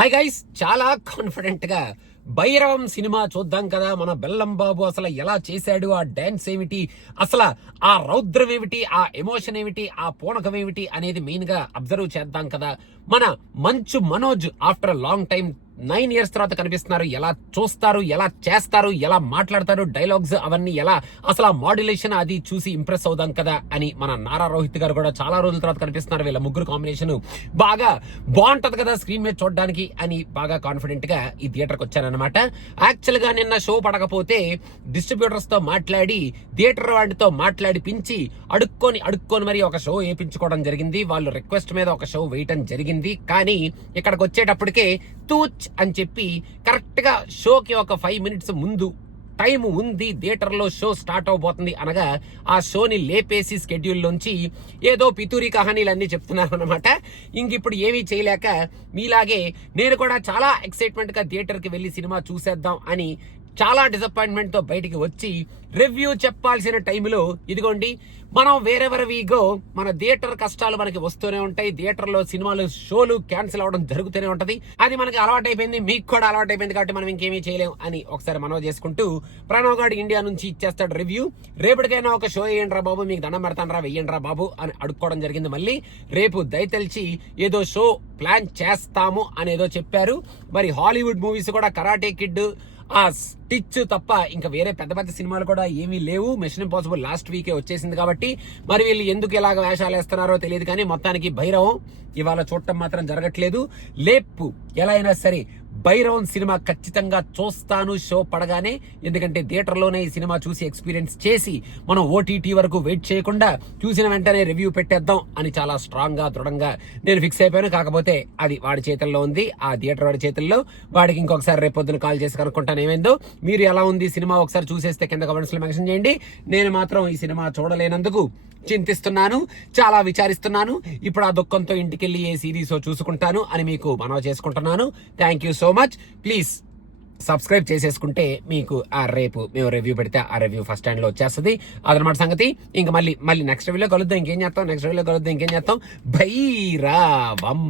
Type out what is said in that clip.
Hi guys, చాలా confident గా Bhairavam cinema చూద్దాం కదా. మన బెల్లం బాబు అసలు ఎలా చేశాడు, ఆ డాన్స్ ఏమిటి, అసలు ఆ రౌద్రం ఏమిటి, ఆ ఎమోషన్ ఏమిటి, ఆ పూనకం ఏమిటి అనేది మెయిన్ గా అబ్జర్వ్ చేద్దాం కదా. మన Manchu Manoj after long time 9 years తర్వాత కనిపిస్తున్నారు. ఎలా చూస్తారు, ఎలా చేస్తారు, ఎలా మాట్లాడతారు, డైలాగ్స్ అవన్నీ ఎలా, అసలు ఆ మాడ్యులేషన్ అది చూసి ఇంప్రెస్ అవుదాం కదా అని మన నారా రోహిత్ గారు కూడా చాలా రోజుల తర్వాత కనిపిస్తున్నారు. వీళ్ళ ముగ్గురు కాంబినేషన్ బాగా బాగుంటది కదా స్క్రీన్ మీద చూడడానికి అని బాగా కాన్ఫిడెంట్ గా ఈ థియేటర్కి వచ్చానమాట. యాక్చువల్ గా నిన్న షో పడకపోతే డిస్ట్రిబ్యూటర్స్ తో మాట్లాడి, థియేటర్ వాడితో మాట్లాడిపించి అడుక్కొని మరి ఒక షో వేయించుకోవడం జరిగింది. వాళ్ళు రిక్వెస్ట్ మీద ఒక షో వేయటం జరిగింది. కానీ ఇక్కడికి వచ్చేటప్పటికే తూచ్ అని చెప్పి కరెక్ట్ గా షోకి ఒక 5 minutes ముందు టైం ఉంది, థియేటర్ లో షో స్టార్ట్ అవబోతుంది అనగా ఆ షోని లేపేసి స్కెడ్యూల్ లోంచి ఏదో పితూరి కహానీలు అన్ని చెప్తున్నారు అనమాట. ఇంక ఇప్పుడు ఏమీ చేయలేక మీలాగే నేను కూడా చాలా ఎక్సైట్మెంట్ గా థియేటర్ కి వెళ్లి సినిమా చూసేద్దాం అని చాలా డిసప్పాయింట్మెంట్ తో బయటికి వచ్చి రివ్యూ చెప్పాల్సిన టైంలో ఇదిగోండి మనం వేరెవర్ వి గో, మన థియేటర్ కష్టాలు మనకి వస్తూనే ఉంటాయి. థియేటర్ లో సినిమాలు షోలు క్యాన్సిల్ అవడం జరుగుతూనే ఉంటది. అది మనకి అలవాటైపోయింది, మీకు కూడా అలవాటైపోయింది కాబట్టి మనం ఇంకేమీ చేయలేం అని ఒకసారి మనవి చేసుకుంటూ ప్రణవ్ గాడు ఇండియా నుంచి ఇచ్చేస్తాడు రివ్యూ. రేపటికైనా ఒక షో వేయండి రా బాబు, మీకు దండం పెడతాను రా, వెయ్యండి రా బాబు అని అడుక్కోవడం జరిగింది. మళ్ళీ రేపు దయతలిచి ఏదో షో ప్లాన్ చేస్తాము అనేదో చెప్పారు. మరి హాలీవుడ్ మూవీస్ కూడా కరాటే కిడ్, ఆ స్టిచ్ తప్ప ఇంకా వేరే పెద్ద పెద్ద సినిమాలు కూడా ఏమీ లేవు. మిషన్ ఇంపాసిబుల్ లాస్ట్ వీకే వచ్చేసింది కాబట్టి మరి వీళ్ళు ఎందుకు ఇలాగ వేషాలు వేస్తున్నారో తెలియదు. కానీ మొత్తానికి భైరవం ఇవాళ చూడటం మాత్రం జరగట్లేదు. లేపు ఎలా అయినా సరే భైరవం సినిమా ఖచ్చితంగా చూస్తాను షో పడగానే. ఎందుకంటే థియేటర్లోనే ఈ సినిమా చూసి ఎక్స్పీరియన్స్ చేసి మనం ఓటీటీ వరకు వెయిట్ చేయకుండా చూసిన వెంటనే రివ్యూ పెట్టేద్దాం అని చాలా స్ట్రాంగ్ గా దృఢంగా నేను ఫిక్స్ అయిపోయాను. కాకపోతే అది వాడి చేతుల్లో ఉంది, ఆ థియేటర్ వాడి చేతుల్లో. వాడికి ఇంకొకసారి రేపొద్దున కాల్ చేసి కనుక్కుంటాను ఏమైందో. మీరు ఎలా ఉంది సినిమా ఒకసారి చూసేస్తే కింద కమెంట్స్ లో మెన్షన్ చేయండి. నేను మాత్రం ఈ సినిమా చూడలేనందుకు చింతిస్తున్నాను, చాలా విచారిస్తున్నాను. ఇప్పుడు ఆ దుఃఖంతో ఇంటికెళ్ళి ఏ సిరీస్ చూసుకుంటాను అని మీకు మనవి చేసుకుంటున్నాను. Thank you so much. Please subscribe చేసేసుకుంటే మీకు ఆ రేపు మేము రివ్యూ పెడితే ఆ రివ్యూ ఫస్ట్ హ్యాండ్ లో వచ్చేస్తుంది. అదనమాట సంగతి. ఇంకా మళ్ళీ నెక్స్ట్ వీడియో కలుద్దాం. ఇంకేం చేస్తాం, నెక్స్ట్ వీడియో కలుద్దాం. ఇంకేం చేస్తాం, భైరవం.